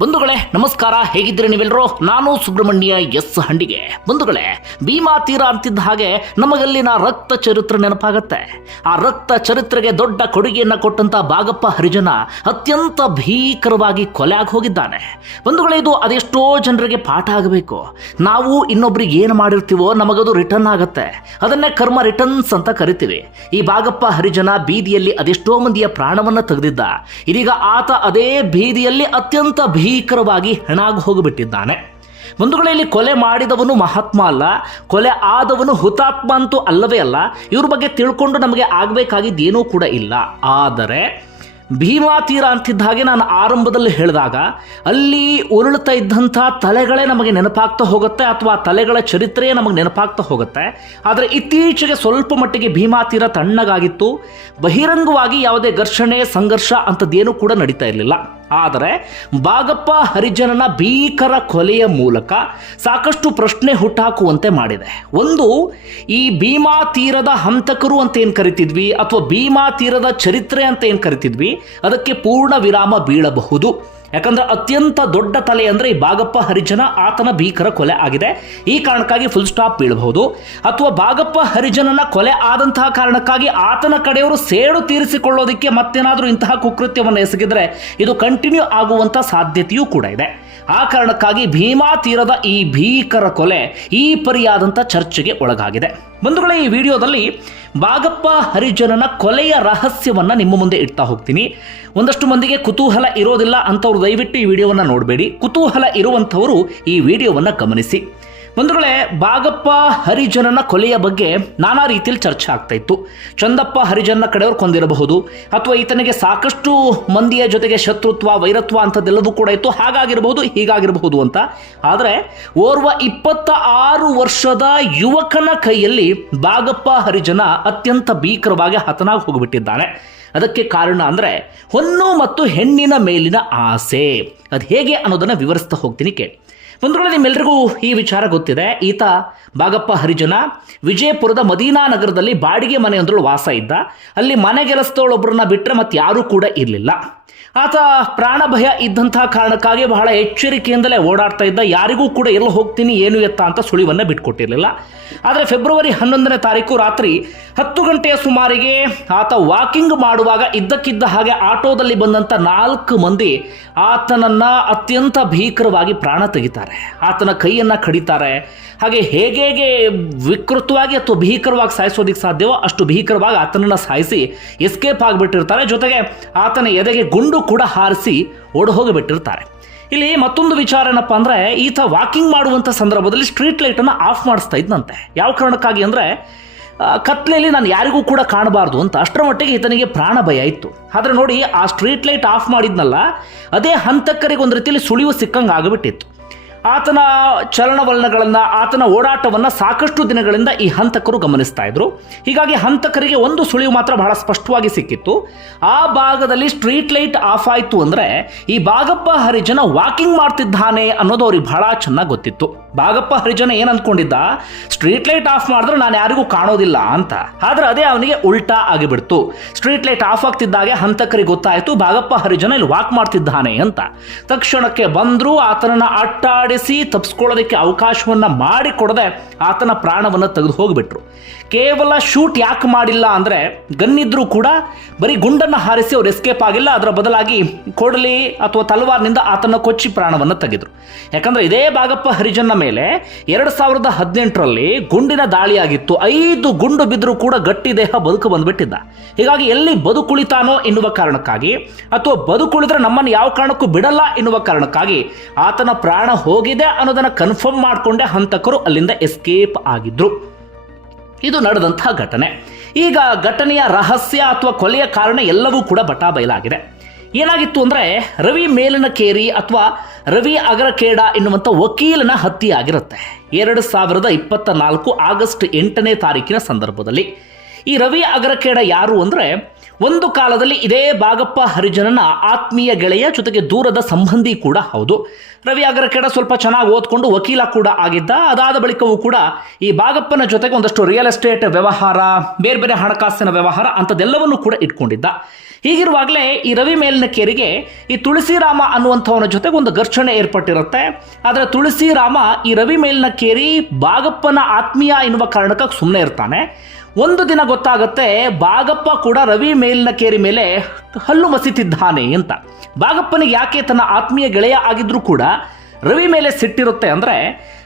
ಬಂಧುಗಳೇ, ನಮಸ್ಕಾರ. ಹೇಗಿದ್ದೀರಿ ನೀವೆಲ್ಲರೂ ನಾನು ಸುಬ್ರಹ್ಮಣ್ಯ ಎಸ್ ಹಂಡಿಗೆ. ಬಂಧುಗಳೇ, ಭೀಮಾ ತೀರ ಅಂತಿದ್ದ ಹಾಗೆ ನಮಗಲ್ಲಿನ ರಕ್ತ ಚರಿತ್ರೆ ನೆನಪಾಗತ್ತೆ. ಆ ರಕ್ತ ಚರಿತ್ರೆಗೆ ದೊಡ್ಡ ಕೊಡುಗೆಯನ್ನ ಕೊಟ್ಟಂತ ಬಾಗಪ್ಪ ಹರಿಜನ ಅತ್ಯಂತ ಭೀಕರವಾಗಿ ಕೊಲೆ ಆಗಿ ಹೋಗಿದ್ದಾನೆ. ಬಂಧುಗಳೇ, ಇದು ಅದೆಷ್ಟೋ ಜನರಿಗೆ ಪಾಠ ಆಗಬೇಕು. ನಾವು ಇನ್ನೊಬ್ರಿಗೆ ಏನು ಮಾಡಿರ್ತೀವೋ ನಮಗದು ರಿಟರ್ನ್ ಆಗತ್ತೆ. ಅದನ್ನೇ ಕರ್ಮ ರಿಟರ್ನ್ಸ್ ಅಂತ ಕರಿತೀವಿ. ಈ ಬಾಗಪ್ಪ ಹರಿಜನ ಬೀದಿಯಲ್ಲಿ ಅದೆಷ್ಟೋ ಮಂದಿಯ ಪ್ರಾಣವನ್ನ ತೆಗೆದಿದ್ದ. ಇದೀಗ ಆತ ಅದೇ ಬೀದಿಯಲ್ಲಿ ಅತ್ಯಂತ ಭೀಕರವಾಗಿ ಹೆಣಾಗಿ ಹೋಗಿಬಿಟ್ಟಿದ್ದಾನೆ ಬಂಧುಗಳಲ್ಲಿ ಕೊಲೆ ಮಾಡಿದವನು ಮಹಾತ್ಮ ಅಲ್ಲ, ಕೊಲೆ ಆದವನು ಹುತಾತ್ಮ ಅಂತೂ ಅಲ್ಲವೇ ಅಲ್ಲ, ಇವ್ರ ಬಗ್ಗೆ ತಿಳ್ಕೊಂಡು ನಮಗೆ ಆಗಬೇಕಾಗಿದ್ದೇನೂ ಕೂಡ ಇಲ್ಲ. ಆದರೆ ಭೀಮಾ ತೀರ ಅಂತಿದ್ದ ಹಾಗೆ ನಾನು ಆರಂಭದಲ್ಲಿ ಹೇಳಿದಾಗ, ಅಲ್ಲಿ ಉರುಳ್ತಾ ಇದ್ದಂಥ ತಲೆಗಳೇ ನಮಗೆ ನೆನಪಾಗ್ತಾ ಹೋಗುತ್ತೆ ಅಥವಾ ತಲೆಗಳ ಚರಿತ್ರೆಯೇ ನಮಗೆ ನೆನಪಾಗ್ತಾ ಹೋಗುತ್ತೆ. ಆದರೆ ಇತ್ತೀಚೆಗೆ ಸ್ವಲ್ಪ ಮಟ್ಟಿಗೆ ಭೀಮಾ ತೀರ ತಣ್ಣಗಾಗಿತ್ತು. ಬಹಿರಂಗವಾಗಿ ಯಾವುದೇ ಘರ್ಷಣೆ, ಸಂಘರ್ಷ ಅಂಥದ್ದೇನೂ ಕೂಡ ನಡೀತಾ ಇರಲಿಲ್ಲ. ಆದರೆ ಬಾಗಪ್ಪ ಹರಿಜನನ ಭೀಕರ ಕೊಲೆಯ ಮೂಲಕ ಸಾಕಷ್ಟು ಪ್ರಶ್ನೆ ಹುಟ್ಟಾಕುವಂತೆ ಮಾಡಿದೆ. ಒಂದು, ಈ ಭೀಮಾ ತೀರದ ಹಂತಕರು ಅಂತ ಏನು ಕರಿತಿದ್ವಿ ಅಥವಾ ಭೀಮಾ ತೀರದ ಚರಿತ್ರೆ ಅಂತ ಏನು ಕರಿತಿದ್ವಿ? ಅದಕ್ಕೆ ಪೂರ್ಣ ವಿರಾಮ ಬೀಳಬಹುದು. ಯಾಕಂದ್ರೆ ಅತ್ಯಂತ ದೊಡ್ಡ ತಲೆ ಅಂದ್ರೆ ಈ ಬಾಗಪ್ಪ ಹರಿಜನ ಆತನ ಭೀಕರ ಕೊಲೆ ಆಗಿದೆ. ಈ ಕಾರಣಕ್ಕಾಗಿ ಫುಲ್ ಸ್ಟಾಪ್ ಬೀಳಬಹುದು. ಅಥವಾ ಬಾಗಪ್ಪ ಹರಿಜನನ ಕೊಲೆ ಆದಂತಹ ಕಾರಣಕ್ಕಾಗಿ ಆತನ ಕಡೆಯವರು ಸೇಡು ತೀರಿಸಿಕೊಳ್ಳೋದಕ್ಕೆ ಮತ್ತೇನಾದರೂ ಇಂತಹ ಕುಕೃತ್ಯವನ್ನು ಎಸಗಿದ್ರೆ ಇದು ಕಂಟಿನ್ಯೂ ಆಗುವಂಥ ಸಾಧ್ಯತೆಯೂ ಕೂಡ ಇದೆ. ಆ ಕಾರಣಕ್ಕಾಗಿ ಭೀಮಾ ತೀರದ ಈ ಭೀಕರ ಕೊಲೆ ಈ ಪರಿಯಾದಂಥ ಚರ್ಚೆಗೆ ಒಳಗಾಗಿದೆ. ಬಂಧುಗಳೇ, ಈ ವಿಡಿಯೋದಲ್ಲಿ ಬಾಗಪ್ಪ ಹರಿಜನನ ಕೊಲೆಯ ರಹಸ್ಯವನ್ನು ನಿಮ್ಮ ಮುಂದೆ ಇಡ್ತಾ ಹೋಗ್ತೀನಿ. ಒಂದಷ್ಟು ಮಂದಿಗೆ ಕುತೂಹಲ ಇರೋದಿಲ್ಲ ಅಂತವ್ರು ದಯವಿಟ್ಟು ಈ ವಿಡಿಯೋವನ್ನು ನೋಡಬೇಡಿ. ಕುತೂಹಲ ಇರುವಂಥವರು ಈ ವಿಡಿಯೋವನ್ನು ಗಮನಿಸಿ. ಬಂಧುಗಳೇ, ಬಾಗಪ್ಪ ಹರಿಜನನ ಕೊಲೆಯ ಬಗ್ಗೆ ನಾನಾ ರೀತಿಯಲ್ಲಿ ಚರ್ಚೆ ಆಗ್ತಾ ಇತ್ತು. ಚಂದಪ್ಪ ಹರಿಜನ ಕಡೆಯವರು ಕೊಂದಿರಬಹುದು, ಅಥವಾ ಈತನಿಗೆ ಸಾಕಷ್ಟು ಮಂದಿಯ ಜೊತೆಗೆ ಶತ್ರುತ್ವ, ವೈರತ್ವ ಅಂಥದ್ದೆಲ್ಲದೂ ಕೂಡ ಇತ್ತು. ಹಾಗಾಗಿರಬಹುದು, ಹೀಗಾಗಿರಬಹುದು ಅಂತ. ಆದರೆ, ಓರ್ವ ಇಪ್ಪತ್ತ ಆರು ವರ್ಷದ ಯುವಕನ ಕೈಯಲ್ಲಿ ಬಾಗಪ್ಪ ಹರಿಜನ ಅತ್ಯಂತ ಭೀಕರವಾಗಿ ಹತನಾಗಿ ಹೋಗಿಬಿಟ್ಟಿದ್ದಾನೆ. ಅದಕ್ಕೆ ಕಾರಣ ಅಂದರೆ, ಹೊನ್ನು ಮತ್ತು ಹೆಣ್ಣಿನ ಮೇಲಿನ ಆಸೆ. ಅದು ಹೇಗೆ ಅನ್ನೋದನ್ನು ವಿವರಿಸ್ತಾ ಹೋಗ್ತೀನಿ ಕೇಳಿ. ಬಂಧುಗಳೇ ನಿಮ್ಮೆಲ್ರಿಗೂ ಈ ವಿಚಾರ ಗೊತ್ತಿದೆ. ಈತ ಬಾಗಪ್ಪ ಹರಿಜನ, ವಿಜಯಪುರದ ಮದೀನಾ ನಗರದಲ್ಲಿ ಬಾಡಿಗೆ ಮನೆಯೊಂದರಲ್ಲಿ ವಾಸ ಇದ್ದ. ಅಲ್ಲಿ ಮನೆಗೆಲಸದವಳೊಬ್ಬರನ್ನ ಬಿಟ್ಟರೆ ಮತ್ತೆ ಯಾರೂ ಕೂಡ ಇರಲಿಲ್ಲ. ಆತ ಪ್ರಾಣ ಭಯ ಇದ್ದಂತಹ ಕಾರಣಕ್ಕಾಗಿ ಬಹಳ ಎಚ್ಚರಿಕೆಯಿಂದಲೇ ಓಡಾಡ್ತಾ ಇದ್ದ. ಯಾರಿಗೂ ಕೂಡ ಎಲ್ಲ ಹೋಗ್ತೀನಿ, ಏನು ಎತ್ತ ಅಂತ ಸುಳಿವನ್ನು ಬಿಟ್ಕೊಟ್ಟಿರಲಿಲ್ಲ. ಆದರೆ ಫೆಬ್ರವರಿ ಹನ್ನೊಂದನೇ ತಾರೀಕು ರಾತ್ರಿ ಹತ್ತು ಗಂಟೆಯ ಸುಮಾರಿಗೆ ಆತ ವಾಕಿಂಗ್ ಮಾಡುವಾಗ ಇದ್ದಕ್ಕಿದ್ದ ಹಾಗೆ ಆಟೋದಲ್ಲಿ ಬಂದಂಥ ನಾಲ್ಕು ಮಂದಿ ಆತನನ್ನ ಅತ್ಯಂತ ಭೀಕರವಾಗಿ ಪ್ರಾಣ ತೆಗಿತಾರೆ. ಆತನ ಕೈಯನ್ನು ಕಡಿತಾರೆ. ಹಾಗೆ ಹೇಗೆ ವಿಕೃತವಾಗಿ ಅಥವಾ ಭೀಕರವಾಗಿ ಸಾಯಿಸೋದಕ್ಕೆ ಸಾಧ್ಯವೋ ಅಷ್ಟು ಭೀಕರವಾಗಿ ಆತನನ್ನು ಸಾಯಿಸಿ ಎಸ್ಕೇಪ್ ಆಗಿಬಿಟ್ಟಿರ್ತಾರೆ. ಜೊತೆಗೆ ಆತನ ಎದೆಗೆ ಗುಂಡು ಕೂಡ ಹಾರಿಸಿ ಓಡಿ ಹೋಗಿಬಿಟ್ಟಿರ್ತಾರೆ ಇಲ್ಲಿ ಮತ್ತೊಂದು ವಿಚಾರ ಏನಪ್ಪ ಅಂದರೆ, ಈತ ವಾಕಿಂಗ್ ಮಾಡುವಂಥ ಸಂದರ್ಭದಲ್ಲಿ ಸ್ಟ್ರೀಟ್ ಲೈಟನ್ನು ಆಫ್ ಮಾಡಿಸ್ತಾ ಇದ್ದಂತೆ ಯಾವ ಕಾರಣಕ್ಕಾಗಿ ಅಂದರೆ ಕತ್ಲೆಯಲ್ಲಿ ನಾನು ಯಾರಿಗೂ ಕೂಡ ಕಾಣಬಾರ್ದು ಅಂತ ಅಷ್ಟರ ಮಟ್ಟಿಗೆ ಈತನಿಗೆ ಪ್ರಾಣ ಭಯ ಇತ್ತು. ಆದರೆ ನೋಡಿ, ಆ ಸ್ಟ್ರೀಟ್ ಲೈಟ್ ಆಫ್ ಮಾಡಿದ್ನಲ್ಲ, ಅದೇ ಹಂತಕರಿಗೆ ಒಂದು ರೀತಿಯಲ್ಲಿ ಸುಳಿವು ಸಿಕ್ಕಂಗೆ ಆಗಿಬಿಟ್ಟಿತ್ತು ಆತನ ಚಲನವಲನಗಳನ್ನು, ಆತನ ಓಡಾಟವನ್ನು ಸಾಕಷ್ಟು ದಿನಗಳಿಂದ ಈ ಹಂತಕರು ಗಮನಿಸ್ತಾ ಇದ್ರು. ಹೀಗಾಗಿ ಹಂತಕರಿಗೆ ಒಂದು ಸುಳಿವು ಮಾತ್ರ ಬಹಳ ಸ್ಪಷ್ಟವಾಗಿ ಸಿಕ್ಕಿತ್ತು. ಆ ಭಾಗದಲ್ಲಿ ಸ್ಟ್ರೀಟ್ ಲೈಟ್ ಆಫ್ ಆಯಿತು ಅಂದರೆ ಈ ಬಾಗಪ್ಪ ಹರಿಜನ ವಾಕಿಂಗ್ ಮಾಡ್ತಿದ್ದಾನೆ ಅನ್ನೋದು ಅವ್ರಿಗೆ ಬಹಳ ಚೆನ್ನಾಗಿ ಗೊತ್ತಿತ್ತು. ಬಾಗಪ್ಪ ಹರಿಜನ ಏನು ಅಂದ್ಕೊಂಡಿದ್ದ ಸ್ಟ್ರೀಟ್ ಲೈಟ್ ಆಫ್ ಮಾಡಿದ್ರೆ ನಾನು ಯಾರಿಗೂ ಕಾಣೋದಿಲ್ಲ ಅಂತ. ಆದ್ರೆ ಅದೇ ಅವನಿಗೆ ಉಲ್ಟಾ ಆಗಿಬಿಡ್ತು. ಸ್ಟ್ರೀಟ್ ಲೈಟ್ ಆಫ್ ಆಗ್ತಿದ್ದಾಗೆ ಹಂತಕರಿಗೆ ಗೊತ್ತಾಯಿತು ಬಾಗಪ್ಪ ಹರಿಜನ ಇಲ್ಲಿ ವಾಕ್ ಮಾಡ್ತಿದ್ದಾನೆ ಅಂತ. ತಕ್ಷಣಕ್ಕೆ ಬಂದ್ರು ಆತನನ್ನ ಅಟ್ಟಾಡಿಸಿ ತಪ್ಪಿಸ್ಕೊಳ್ಳೋದಕ್ಕೆ ಅವಕಾಶವನ್ನ ಮಾಡಿಕೊಡದೆ ಆತನ ಪ್ರಾಣವನ್ನು ತೆಗೆದು ಹೋಗಿಬಿಟ್ರು. ಕೇವಲ ಶೂಟ್ ಯಾಕೆ ಮಾಡಿಲ್ಲ ಅಂದರೆ ಗನ್ನಿದ್ರು ಕೂಡ ಬರೀ ಗುಂಡನ್ನು ಹಾರಿಸಿ ಅವ್ರು ಎಸ್ಕೇಪ್ ಆಗಿಲ್ಲ. ಅದರ ಬದಲಾಗಿ ಕೊಡಲಿ ಅಥವಾ ತಲವಾರ್ನಿಂದ ಆತನ ಕೊಚ್ಚಿ ಪ್ರಾಣವನ್ನು ತೆಗೆದ್ರು. ಯಾಕಂದ್ರೆ ಇದೇ ಬಾಗಪ್ಪ ಹರಿಜನ್ನ ಮೇಲೆ ಎರಡು ಸಾವಿರದ ಹದಿನೆಂಟರಲ್ಲಿ ಗುಂಡಿನ ದಾಳಿಯಾಗಿತ್ತು. ಐದು ಗುಂಡು ಬಿದ್ದರೂ ಕೂಡ ಗಟ್ಟಿ ದೇಹ ಬದುಕು ಬಂದ್ಬಿಟ್ಟಿದ್ದ. ಹೀಗಾಗಿ ಎಲ್ಲಿ ಬದುಕುಳಿತಾನೋ ಎನ್ನುವ ಕಾರಣಕ್ಕಾಗಿ ಅಥವಾ ಬದುಕುಳಿದ್ರೆ ನಮ್ಮನ್ನು ಯಾವ ಕಾರಣಕ್ಕೂ ಬಿಡಲ್ಲ ಎನ್ನುವ ಕಾರಣಕ್ಕಾಗಿ ಆತನ ಪ್ರಾಣ ಹೋಗಿದೆ ಅನ್ನೋದನ್ನು ಕನ್ಫರ್ಮ್ ಮಾಡಿಕೊಂಡೇ ಹಂತಕರು ಅಲ್ಲಿಂದ ಎಸ್ಕೇಪ್ ಆಗಿದ್ರು. ಇದು ನಡೆದಂತಹ ಘಟನೆ. ಈಗ ಘಟನೆಯ ರಹಸ್ಯ ಅಥವಾ ಕೊಲೆಯ ಕಾರಣ ಎಲ್ಲವೂ ಕೂಡ ಬಟಾಬಯಲಾಗಿದೆ. ಏನಾಗಿತ್ತು ಅಂದರೆ ರವಿ ಮೇಲಿನ ಕೇರಿ ಅಥವಾ ರವಿ ಅಗರಕೇಡ ಎನ್ನುವಂಥ ವಕೀಲನ ಹತ್ಯೆ ಆಗಿರುತ್ತೆ ಎರಡು ಸಾವಿರದ ಇಪ್ಪತ್ತ ನಾಲ್ಕು ಆಗಸ್ಟ್ ಎಂಟನೇ ತಾರೀಕಿನ ಸಂದರ್ಭದಲ್ಲಿ ಈ ರವಿ ಅಗರಕೇಡ ಯಾರು ಅಂದರೆ ಒಂದು ಕಾಲದಲ್ಲಿ ಇದೇ ಬಾಗಪ್ಪ ಹರಿಜನನ ಆತ್ಮೀಯ ಗೆಳೆಯ ಜೊತೆಗೆ ದೂರದ ಸಂಬಂಧಿ ಕೂಡ ಹೌದು. ರವಿ ಅಗರಕೇಡ ಸ್ವಲ್ಪ ಚೆನ್ನಾಗಿ ಓದ್ಕೊಂಡು ವಕೀಲ ಕೂಡ ಆಗಿದ್ದ. ಅದಾದ ಬಳಿಕವೂ ಕೂಡ ಈ ಬಾಗಪ್ಪನ ಜೊತೆಗೆ ಒಂದಷ್ಟು ರಿಯಲ್ ಎಸ್ಟೇಟ್ ವ್ಯವಹಾರ ಬೇರೆ ಬೇರೆ ಹಣಕಾಸಿನ ವ್ಯವಹಾರ ಅಂಥದ್ದೆಲ್ಲವನ್ನು ಕೂಡ ಇಟ್ಕೊಂಡಿದ್ದ. ಹೀಗಿರುವಾಗಲೇ ಈ ರವಿ ಮೇಲಿನ ಕೇರಿಗೆ ಈ ತುಳಸಿರಾಮ ಅನ್ನುವಂಥವನ ಜೊತೆಗೆ ಒಂದು ಘರ್ಷಣೆ ಏರ್ಪಟ್ಟಿರುತ್ತೆ. ಆದರೆ ತುಳಸಿರಾಮ ಈ ರವಿ ಮೇಲಿನ ಕೇರಿ ಬಾಗಪ್ಪನ ಆತ್ಮೀಯ ಎನ್ನುವ ಕಾರಣಕ್ಕೆ ಸುಮ್ಮನೆ ಇರ್ತಾನೆ. ಒಂದು ದಿನ ಗೊತ್ತಾಗುತ್ತೆ ಬಾಗಪ್ಪ ಕೂಡ ರವಿ ಮೇಲಿನ ಕೇರಿ ಮೇಲೆ ಹಲ್ಲು ಮಸಿತಿದ್ದಾನೆ ಅಂತ. ಬಾಗಪ್ಪನಿಗೆ ಯಾಕೆ ತನ್ನ ಆತ್ಮೀಯ ಗೆಳೆಯ ಆಗಿದ್ರೂ ಕೂಡ ರವಿ ಮೇಲೆ ಸಿಟ್ಟಿರುತ್ತೆ ಅಂದರೆ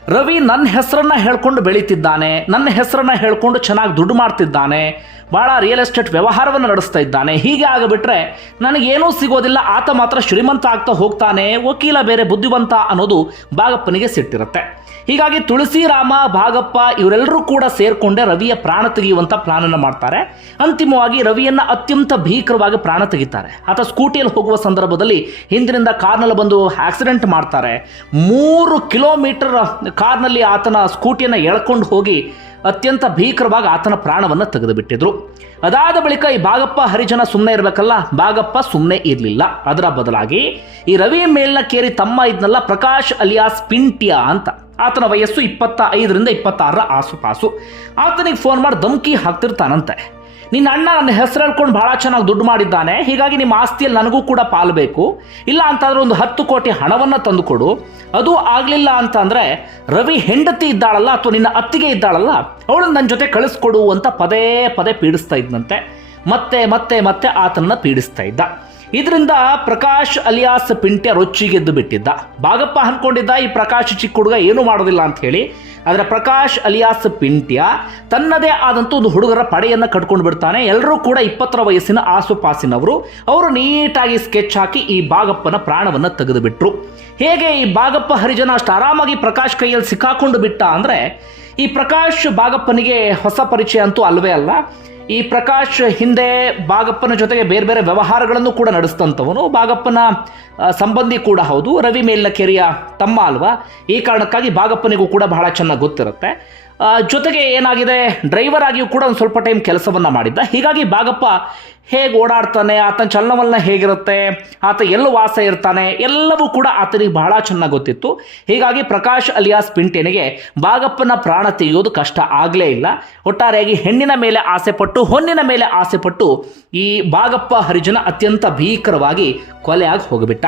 ರವಿ ನನ್ನ ಹೆಸರನ್ನ ಹೇಳ್ಕೊಂಡು ಬೆಳೀತಿದ್ದಾನೆ, ನನ್ನ ಹೆಸರನ್ನ ಹೇಳ್ಕೊಂಡು ಚೆನ್ನಾಗಿ ದುಡ್ಡು ಮಾಡ್ತಿದ್ದಾನೆ, ಭಾಳ ರಿಯಲ್ ಎಸ್ಟೇಟ್ ವ್ಯವಹಾರವನ್ನು ನಡೆಸ್ತಾ ಇದ್ದಾನೆ. ಹೀಗೆ ಆಗಿಬಿಟ್ರೆ ನನಗೇನೂ ಸಿಗೋದಿಲ್ಲ, ಆತ ಮಾತ್ರ ಶ್ರೀಮಂತ ಆಗ್ತಾ ಹೋಗ್ತಾನೆ, ವಕೀಲ ಬೇರೆ ಬುದ್ಧಿವಂತ ಅನ್ನೋದು ಬಾಗಪ್ಪನಿಗೆ ಸಿಟ್ಟಿರುತ್ತೆ. ಹೀಗಾಗಿ ತುಳಸಿರಾಮ ಭಾಗಪ್ಪ ಇವರೆಲ್ಲರೂ ಕೂಡ ಸೇರ್ಕೊಂಡೆ ರವಿಯ ಪ್ರಾಣ ತೆಗೆಯುವಂಥ ಪ್ಲಾನ್ ಅನ್ನು ಮಾಡ್ತಾರೆ. ಅಂತಿಮವಾಗಿ ರವಿಯನ್ನ ಅತ್ಯಂತ ಭೀಕರವಾಗಿ ಪ್ರಾಣ ತೆಗಿತಾರೆ. ಆತ ಸ್ಕೂಟಿಯಲ್ಲಿ ಹೋಗುವ ಸಂದರ್ಭದಲ್ಲಿ ಹಿಂದಿನಿಂದ ಕಾರ್ನಲ್ಲಿ ಬಂದು ಆಕ್ಸಿಡೆಂಟ್ ಮಾಡ್ತಾರೆ. ಮೂರು ಕಿಲೋಮೀಟರ್ ಕಾರ್ನಲ್ಲಿ ಆತನ ಸ್ಕೂಟಿಯನ್ನು ಎಳ್ಕೊಂಡು ಹೋಗಿ ಅತ್ಯಂತ ಭೀಕರವಾಗಿ ಆತನ ಪ್ರಾಣವನ್ನು ತೆಗೆದು ಬಿಟ್ಟಿದ್ರು ಅದಾದ ಬಳಿಕ ಈ ಭಾಗಪ್ಪ ಹರಿಜನ ಸುಮ್ಮನೆ ಇರಬೇಕಲ್ಲ? ಭಾಗಪ್ಪ ಸುಮ್ಮನೆ ಇರಲಿಲ್ಲ. ಅದರ ಬದಲಾಗಿ ಈ ರವಿ ಮೇಲ್ನ ಕೇರಿ ತಮ್ಮ ಇದ್ನಲ್ಲ ಪ್ರಕಾಶ್ ಅಲಿಯಾಸ್ ಪಿಂಟ್ಯ ಅಂತ. ಆತನ ವಯಸ್ಸು ಇಪ್ಪತ್ತ ಐದರಿಂದ ಇಪ್ಪತ್ತಾರರ ಆಸುಪಾಸು. ಆತನಿಗೆ ಫೋನ್ ಮಾಡಿ ಧಮಕಿ ಹಾಕ್ತಿರ್ತಾನಂತೆ. ನಿನ್ನ ಅಣ್ಣ ನನ್ನ ಹೆಸರು ಹೇಳ್ಕೊಂಡು ಭಾಳ ಚೆನ್ನಾಗಿ ದುಡ್ಡು ಮಾಡಿದ್ದಾನೆ, ಹೀಗಾಗಿ ನಿಮ್ಮ ಆಸ್ತಿಯಲ್ಲಿ ನನಗೂ ಕೂಡ ಪಾಲು ಬೇಕು. ಇಲ್ಲ ಅಂತಂದ್ರೆ ಒಂದು ಹತ್ತು ಕೋಟಿ ಹಣವನ್ನು ತಂದುಕೊಡು. ಅದು ಆಗಲಿಲ್ಲ ಅಂತಂದರೆ ರವಿ ಹೆಂಡತಿ ಇದ್ದಾಳಲ್ಲ ಅಥವಾ ನಿನ್ನ ಅತ್ತಿಗೆ ಇದ್ದಾಳಲ್ಲ ಅವಳನ್ನು ನನ್ನ ಜೊತೆ ಕಳಿಸ್ಕೊಡು ಅಂತ ಪದೇ ಪದೇ ಪೀಡಿಸ್ತಾ ಇದ್ದಂತೆ ಮತ್ತೆ ಮತ್ತೆ ಮತ್ತೆ ಆತನನ್ನು ಪೀಡಿಸ್ತಾ ಇದ್ದ. ಇದರಿಂದ ಪ್ರಕಾಶ್ ಅಲಿಯಾಸ್ ಪಿಂಟ್ಯ ರೊಚ್ಚಿಗೆದ್ದು ಬಿಟ್ಟಿದ್ದ. ಬಾಗಪ್ಪ ಅನ್ಕೊಂಡಿದ್ದ ಈ ಪ್ರಕಾಶ್ ಚಿಕ್ಕ ಹುಡುಗ ಏನು ಮಾಡೋದಿಲ್ಲ ಅಂತ ಹೇಳಿ, ಆದರೆ ಪ್ರಕಾಶ್ ಅಲಿಯಾಸ್ ಪಿಂಟ್ಯ ತನ್ನದೇ ಆದಂಥ ಒಂದು ಹುಡುಗರ ಪಡೆಯನ್ನು ಕಟ್ಕೊಂಡು ಬಿಡ್ತಾನೆ. ಎಲ್ಲರೂ ಕೂಡ ಇಪ್ಪತ್ತರ ವಯಸ್ಸಿನ ಆಸುಪಾಸಿನವರು. ಅವರು ನೀಟಾಗಿ ಸ್ಕೆಚ್ ಹಾಕಿ ಈ ಬಾಗಪ್ಪನ ಪ್ರಾಣವನ್ನು ತೆಗೆದುಬಿಟ್ರು. ಹೇಗೆ ಈ ಬಾಗಪ್ಪ ಹರಿಜನ ಅಷ್ಟು ಆರಾಮಾಗಿ ಪ್ರಕಾಶ್ ಕೈಯಲ್ಲಿ ಸಿಕ್ಕಾಕೊಂಡು ಬಿಟ್ಟ ಅಂದರೆ, ಈ ಪ್ರಕಾಶ್ ಬಾಗಪ್ಪನಿಗೆ ಹೊಸ ಪರಿಚಯ ಅಂತೂ ಅಲ್ವೇ ಅಲ್ಲ. ಈ ಪ್ರಕಾಶ್ ಹಿಂದೆ ಬಾಗಪ್ಪನ ಜೊತೆಗೆ ಬೇರೆ ಬೇರೆ ವ್ಯವಹಾರಗಳನ್ನು ಕೂಡ ನಡೆಸ್ತಂಥವನು ಬಾಗಪ್ಪನ ಸಂಬಂಧಿ ಕೂಡ ಹೌದು. ರವಿ ಮೇಲಿನ ಕೆರೆಯ ತಮ್ಮ ಅಲ್ವಾ? ಈ ಕಾರಣಕ್ಕಾಗಿ ಬಾಗಪ್ಪನಿಗೂ ಕೂಡ ಬಹಳ ಚೆನ್ನಾಗಿ ಗೊತ್ತಿರುತ್ತೆ. ಜೊತೆಗೆ ಏನಾಗಿದೆ? ಡ್ರೈವರ್ ಆಗಿಯೂ ಕೂಡ ಒಂದು ಸ್ವಲ್ಪ ಟೈಮ್ ಕೆಲಸವನ್ನು ಮಾಡಿದ್ದ. ಹೀಗಾಗಿ ಬಾಗಪ್ಪ ಹೇಗೆ ಓಡಾಡ್ತಾನೆ? ಆತನ ಚಲನವಲನ ಹೇಗಿರುತ್ತೆ? ಆತ ಎಲ್ಲ ವಾಸ ಇರ್ತಾನೆ? ಎಲ್ಲವೂ ಕೂಡ ಆತನಿಗೆ ಬಹಳ ಚೆನ್ನಾಗಿ ಗೊತ್ತಿತ್ತು. ಹೀಗಾಗಿ ಪ್ರಕಾಶ್ ಅಲಿಯಾಸ್ ಪಿಂಟೆನಿಗೆ ಬಾಗಪ್ಪನ ಪ್ರಾಣ ತೆಗೆಯೋದು ಕಷ್ಟ ಆಗಲೇ ಇಲ್ಲ. ಒಟ್ಟಾರೆಯಾಗಿ ಹೆಣ್ಣಿನ ಮೇಲೆ ಆಸೆಪಟ್ಟು ಹೊನ್ನಿನ ಮೇಲೆ ಆಸೆಪಟ್ಟು ಈ ಬಾಗಪ್ಪ ಹರಿಜನ ಅತ್ಯಂತ ಭೀಕರವಾಗಿ ಕೊಲೆಯಾಗಿ ಹೋಗಿಬಿಟ್ಟ.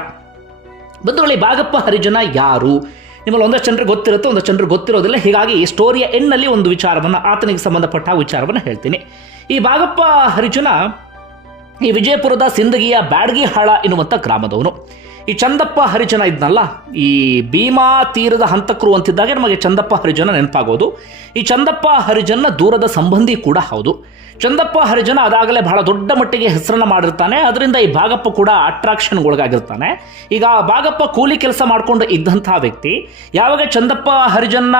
ಬಂಧುಗಳಿ, ಬಾಗಪ್ಪ ಹರಿಜನ ಯಾರು? ನಿಮ್ಮಲ್ಲಿ ಒಂದಷ್ಟು ಜನರಿಗೆ ಗೊತ್ತಿರುತ್ತೆ, ಒಂದಷ್ಟು ಜನರಿಗೆ ಗೊತ್ತಿರೋದಿಲ್ಲ. ಹೀಗಾಗಿ ಸ್ಟೋರಿಯ ಎಂಡ್ನಲ್ಲಿ ಒಂದು ವಿಚಾರವನ್ನು, ಆತನಿಗೆ ಸಂಬಂಧಪಟ್ಟ ವಿಚಾರವನ್ನು ಹೇಳ್ತೀನಿ. ಈ ಭಾಗಪ್ಪ ಹರಿಜುನ ಈ ವಿಜಯಪುರದ ಸಿಂದಗಿಯ ಬ್ಯಾಡ್ಗಿಹಾಳ ಎನ್ನುವಂಥ ಗ್ರಾಮದವನು. ಈ ಚಂದಪ್ಪ ಹರಿಜನ ಇದ್ನಲ್ಲ, ಈ ಭೀಮಾ ತೀರದ ಹಂತಕರು ಅಂತಿದ್ದಾಗ ನಮಗೆ ಚಂದಪ್ಪ ಹರಿಜನ ನೆನಪಾಗೋದು. ಈ ಚಂದಪ್ಪ ಹರಿಜನ ದೂರದ ಸಂಬಂಧಿ ಕೂಡ ಹೌದು. ಚಂದಪ್ಪ ಹರಿಜನ ಅದಾಗಲೇ ಬಹಳ ದೊಡ್ಡ ಮಟ್ಟಿಗೆ ಹೆಸರನ್ನು ಮಾಡಿರ್ತಾನೆ, ಅದರಿಂದ ಈ ಭಾಗಪ್ಪ ಕೂಡ ಅಟ್ರಾಕ್ಷನ್ ಒಳಗಾಗಿರ್ತಾನೆ ಈಗ ಭಾಗಪ್ಪ ಕೂಲಿ ಕೆಲಸ ಮಾಡಿಕೊಂಡು ಇದ್ದಂತಹ ವ್ಯಕ್ತಿ, ಯಾವಾಗ ಚಂದಪ್ಪ ಹರಿಜನ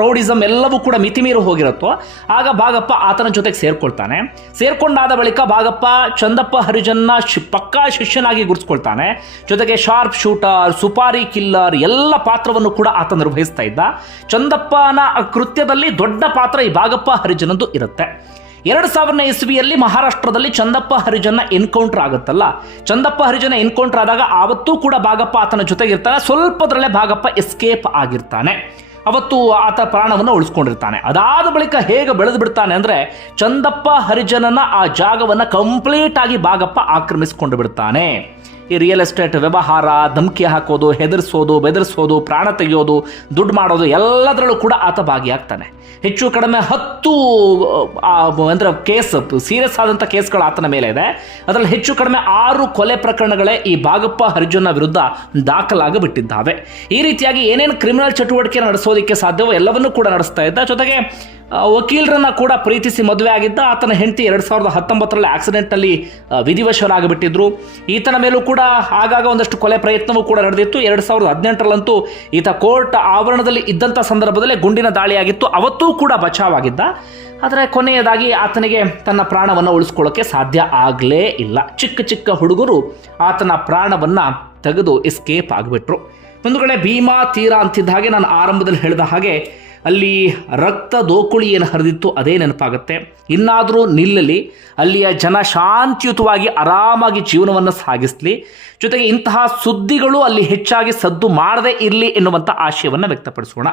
ರೌಡಿಸಮ್ ಎಲ್ಲವೂ ಕೂಡ ಮಿತಿಮೀರಿ ಹೋಗಿರುತ್ತೋ, ಆಗ ಭಾಗಪ್ಪ ಆತನ ಜೊತೆಗೆ ಸೇರ್ಕೊಳ್ತಾನೆ. ಸೇರ್ಕೊಂಡಾದ ಬಳಿಕ ಭಾಗಪ್ಪ ಚಂದಪ್ಪ ಹರಿಜನ್ನ ಪಕ್ಕಾ ಶಿಷ್ಯನಾಗಿ ಗುರುತಿಸ್ಕೊಳ್ತಾನೆ. ಜೊತೆಗೆ ಶಾರ್ಪ್ ಶೂಟರ್, ಸುಪಾರಿ ಕಿಲ್ಲರ್ ಎಲ್ಲ ಪಾತ್ರವನ್ನು ಕೂಡ ಆತ ನಿರ್ವಹಿಸ್ತಾ ಇದ್ದ. ಚಂದಪ್ಪನ ಕೃತ್ಯದಲ್ಲಿ ದೊಡ್ಡ ಪಾತ್ರ ಈ ಭಾಗಪ್ಪ ಹರಿಜನದ್ದು ಇರುತ್ತೆ. ಎರಡು ಸಾವಿರನೇ ಇಸ್ವಿಯಲ್ಲಿ ಮಹಾರಾಷ್ಟ್ರದಲ್ಲಿ ಚಂದಪ್ಪ ಹರಿಜನ ಎನ್ಕೌಂಟರ್ ಆಗುತ್ತಲ್ಲ. ಚಂದಪ್ಪ ಹರಿಜನ ಎನ್ಕೌಂಟರ್ ಆದಾಗ ಆವತ್ತೂ ಕೂಡ ಭಾಗಪ್ಪ ಆತನ ಜೊತೆಗಿರ್ತಾನೆ ಸ್ವಲ್ಪದರಲ್ಲೇ ಭಾಗಪ್ಪ ಎಸ್ಕೇಪ್ ಆಗಿರ್ತಾನೆ. ಅವತ್ತು ಆತ ಪ್ರಾಣವನ್ನು ಉಳಿಸ್ಕೊಂಡಿರ್ತಾನೆ. ಅದಾದ ಬಳಿಕ ಹೇಗೆ ಬೆಳೆದು ಬಿಡ್ತಾನೆ ಅಂದರೆ ಚಂದಪ್ಪ ಹರಿಜನನ ಆ ಜಾಗವನ್ನು ಕಂಪ್ಲೀಟ್ ಆಗಿ ಭಾಗಪ್ಪ ಆಕ್ರಮಿಸಿಕೊಂಡು ಬಿಡ್ತಾನೆ. ಈ ರಿಯಲ್ ಎಸ್ಟೇಟ್ ವ್ಯವಹಾರ ಧಮಕಿ ಹಾಕೋದು, ಹೆದರಿಸೋದು, ಬೆದರಿಸೋದು, ಪ್ರಾಣ ತೆಗೆಯೋದು, ದುಡ್ಡು ಮಾಡೋದು ಎಲ್ಲದರಲ್ಲೂ ಕೂಡ ಆತ ಭಾಗಿಯಾಗ್ತಾನೆ. ಹೆಚ್ಚು ಕಡಿಮೆ ಹತ್ತು ಅಂದರೆ ಕೇಸ್ ಸೀರಿಯಸ್ ಆದಂಥ ಕೇಸ್ಗಳು ಆತನ ಮೇಲೆ ಇದೆ. ಅದರಲ್ಲಿ ಹೆಚ್ಚು ಕಡಿಮೆ ಆರು ಕೊಲೆ ಪ್ರಕರಣಗಳೇ ಈ ಭಾಗಪ್ಪ ಅರ್ಜುನ ವಿರುದ್ಧ ದಾಖಲಾಗಿಬಿಟ್ಟಿದ್ದಾವೆ. ಈ ರೀತಿಯಾಗಿ ಏನೇನು ಕ್ರಿಮಿನಲ್ ಚಟುವಟಿಕೆ ನಡೆಸೋದಕ್ಕೆ ಸಾಧ್ಯವೋ ಎಲ್ಲವನ್ನೂ ಕೂಡ ನಡೆಸ್ತಾ ಇದ್ದ. ಜೊತೆಗೆ ವಕೀಲರನ್ನ ಕೂಡ ಪ್ರೀತಿಸಿ ಮದುವೆ ಆಗಿದ್ದ ಆತನ ಹೆಂಡತಿ ಎರಡು ಸಾವಿರದ ಹತ್ತೊಂಬತ್ತರಲ್ಲಿ ಆಕ್ಸಿಡೆಂಟ್ನಲ್ಲಿ ವಿಧಿವಶರಾಗಿಬಿಟ್ಟಿದ್ರು. ಈತನ ಮೇಲೂ ಕೂಡ ಆಗಾಗ ಒಂದಷ್ಟು ಕೊಲೆ ಪ್ರಯತ್ನವೂ ಕೂಡ ನಡೆದಿತ್ತು. ಎರಡು ಸಾವಿರದ ಹದಿನೆಂಟರಲ್ಲಂತೂ ಈತ ಕೋರ್ಟ್ ಆವರಣದಲ್ಲಿ ಇದ್ದಂಥ ಸಂದರ್ಭದಲ್ಲೇ ಗುಂಡಿನ ದಾಳಿಯಾಗಿತ್ತು. ಅವತ್ತೂ ಕೂಡ ಬಚಾವಾಗಿದ್ದ. ಆದರೆ ಕೊನೆಯದಾಗಿ ಆತನಿಗೆ ತನ್ನ ಪ್ರಾಣವನ್ನು ಉಳಿಸ್ಕೊಳ್ಳೋಕೆ ಸಾಧ್ಯ ಆಗಲೇ ಇಲ್ಲ. ಚಿಕ್ಕ ಚಿಕ್ಕ ಹುಡುಗರು ಆತನ ಪ್ರಾಣವನ್ನು ತೆಗೆದು ಎಸ್ಕೇಪ್ ಆಗಿಬಿಟ್ರು. ಒಂದು ಕಡೆ ಭೀಮಾ ತೀರಾ ಅಂತಿದ್ದ ಹಾಗೆ ನಾನು ಆರಂಭದಲ್ಲಿ ಹೇಳಿದ ಹಾಗೆ ಅಲ್ಲಿ ರಕ್ತ ದೋಕುಳಿ ಏನು ಹರಿದಿತ್ತು, ಅದೇ ನೆನಪಾಗುತ್ತೆ. ಇನ್ನಾದರೂ ನಿಲ್ಲಲಿ, ಅಲ್ಲಿಯ ಜನ ಶಾಂತಿಯುತವಾಗಿ ಆರಾಮಾಗಿ ಜೀವನವನ್ನು ಸಾಗಿಸಲಿ. ಜೊತೆಗೆ ಇಂತಹ ಸುದ್ದಿಗಳು ಅಲ್ಲಿ ಹೆಚ್ಚಾಗಿ ಸದ್ದು ಮಾಡದೇ ಇರಲಿ ಎನ್ನುವಂಥ ಆಶಯವನ್ನು ವ್ಯಕ್ತಪಡಿಸೋಣ.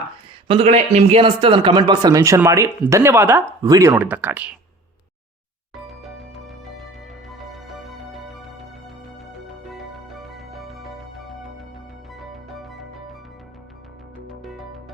ಮುಂದುಗಡೆ ನಿಮ್ಗೇನಿಸುತ್ತೆ ಅದನ್ನು ಕಮೆಂಟ್ ಬಾಕ್ಸಲ್ಲಿ ಮೆನ್ಷನ್ ಮಾಡಿ. ಧನ್ಯವಾದ, ವಿಡಿಯೋ ನೋಡಿದ್ದಕ್ಕಾಗಿ.